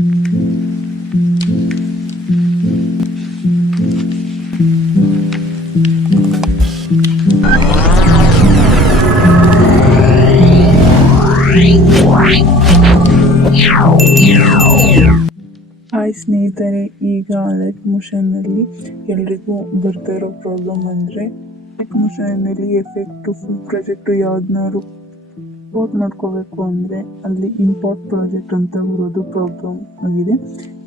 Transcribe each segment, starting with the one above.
Hi ಸ್ನೇಹಿತರೆ, ಈಗ alert ಮೋಷನ್ನಲ್ಲಿ ಎಲ್ರಿಗೂ ಬರ್ತಾ ಇರೋ ಪ್ರಾಬ್ಲಮ್ ಅಂದರೆ ಅಲರ್ಟ್ ಮೋಷನ್ನಲ್ಲಿ ಎಫೆಕ್ಟು ಫುಲ್ ಪ್ರಾಜೆಕ್ಟು ಯಾವ್ದನ್ನಾದ್ರು ಇಂಪೋರ್ಟ್ ಮಾಡ್ಕೋಬೇಕು ಅಂದರೆ ಅಲ್ಲಿ ಇಂಪೋರ್ಟ್ ಪ್ರಾಜೆಕ್ಟ್ ಅಂತ ಬರೋದು ಪ್ರಾಬ್ಲಮ್ ಆಗಿದೆ.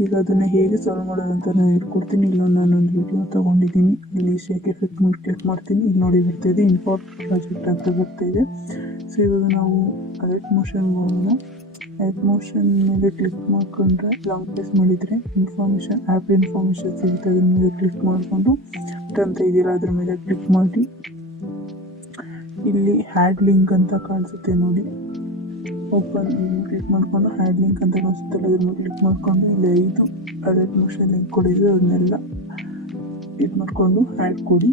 ಈಗ ಅದನ್ನು ಹೇಗೆ ಸಾಲ್ವ್ ಮಾಡೋದು ಅಂತ ನಾನು ಹೇಳ್ಕೊಡ್ತೀನಿ. ಇಲ್ಲೊಂದು ನಾನೊಂದು ವಿಡಿಯೋ ತೊಗೊಂಡಿದ್ದೀನಿ, ಅಲ್ಲಿ ಶೇಕ್ ಎಫೆಕ್ಟ್ ಮೇಲೆ ಕ್ಲಿಕ್ ಮಾಡ್ತೀನಿ. ಇಲ್ಲಿ ನೋಡಿ ಬರ್ತಾಯಿದೆ ಇಂಪೋರ್ಟ್ ಪ್ರಾಜೆಕ್ಟ್ ಅಂತ ಬರ್ತಾಯಿದೆ. ಸೊ ಇವಾಗ ನಾವು ಅಲರ್ಟ್ ಮೋಷನ್ ಹೋಗೋಣ. ಅಲರ್ಟ್ ಮೋಷನ್ ಮೇಲೆ ಕ್ಲಿಕ್ ಮಾಡ್ಕೊಂಡ್ರೆ ಲಾಂಗ್ ಪ್ರೆಸ್ ಮಾಡಿದರೆ ಇನ್ಫಾರ್ಮೇಷನ್ ಆ್ಯಪ್ ಇನ್ಫಾರ್ಮೇಷನ್ ಸಿಗುತ್ತೆ. ಅದ್ರ ಮೇಲೆ ಕ್ಲಿಕ್ ಮಾಡಿಕೊಂಡು ಅಂತ ಇದೆಯಲ್ಲ ಅದ್ರ ಮೇಲೆ ಕ್ಲಿಕ್ ಮಾಡಿ ಇಲ್ಲಿ ಹ್ಯಾಡ್ ಲಿಂಕ್ ಅಂತ ಕಾಣಿಸುತ್ತೆ ನೋಡಿ, ಓಪನ್ ಕ್ಲಿಕ್ ಮಾಡಿಕೊಂಡು ಹ್ಯಾಡ್ ಲಿಂಕ್ ಅಂತ ಕಾಣಿಸುತ್ತಲ್ಲ ಅದ್ರ ಮೇಲೆ ಕ್ಲಿಕ್ ಮಾಡಿಕೊಂಡು ಇಲ್ಲಿ 5 ಅಲರ್ಟ್ ಮೋಷನ್ ಲಿಂಕ್ ಕೊಡಿದ್ರೆ ಅದನ್ನೆಲ್ಲ ಕ್ಲಿಕ್ ಮಾಡಿಕೊಂಡು ಹ್ಯಾಡ್ ಕೊಡಿ.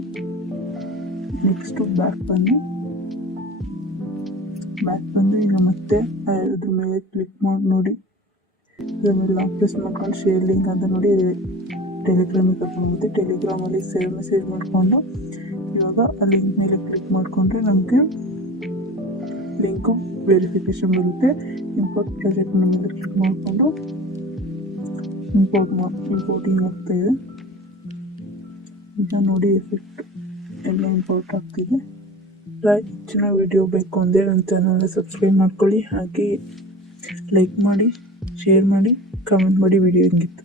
ನೆಕ್ಸ್ಟು ಬ್ಯಾಕ್ ಬಂದು ಈಗ ಮತ್ತೆ ಅದ್ರ ಮೇಲೆ ಕ್ಲಿಕ್ ಮಾಡಿ ನೋಡಿ, ಅದ್ರ ಮೇಲೆ ಲಾಂಗ್ ಪ್ರೆಸ್ ಮಾಡ್ಕೊಂಡು ಶೇರ್ ಲಿಂಕ್ ಅಂತ ನೋಡಿ ಟೆಲಿಗ್ರಾಮಿಗೆ ಕರ್ಕೊಂಡ್ಬರುತ್ತೆ. ಟೆಲಿಗ್ರಾಮಲ್ಲಿ ಸೇವ್ ಮೆಸೇಜ್ ಮಾಡಿಕೊಂಡು ಇವಾಗ ಆ ಲಿಂಕ್ ಮೇಲೆ ಕ್ಲಿಕ್ ಮಾಡಿಕೊಂಡ್ರೆ ನಮಗೆ ಲಿಂಕು ವೆರಿಫಿಕೇಷನ್ ಬರುತ್ತೆ. ಇಂಪೋರ್ಟ್ ಪ್ರಾಜೆಕ್ಟ್ ಮೇಲೆ ಕ್ಲಿಕ್ ಮಾಡಿಕೊಂಡು ಇಂಪೋರ್ಟಿಂಗ್ ಆಗ್ತಾಯಿದೆ. ಈಗ ನೋಡಿ ಎಫೆಕ್ಟ್ ಎಲ್ಲ ಇಂಪೋರ್ಟ್ ಆಗ್ತಿದೆ. ಹೆಚ್ಚಿನ ವಿಡಿಯೋ ಬೇಕು ಅಂದರೆ ನನ್ನ ಚಾನಲ್ನ ಸಬ್ಸ್ಕ್ರೈಬ್ ಮಾಡ್ಕೊಳ್ಳಿ, ಹಾಗೆ ಲೈಕ್ ಮಾಡಿ, ಶೇರ್ ಮಾಡಿ, ಕಮೆಂಟ್ ಮಾಡಿ ವಿಡಿಯೋ ಹೆಂಗಿತ್ತು.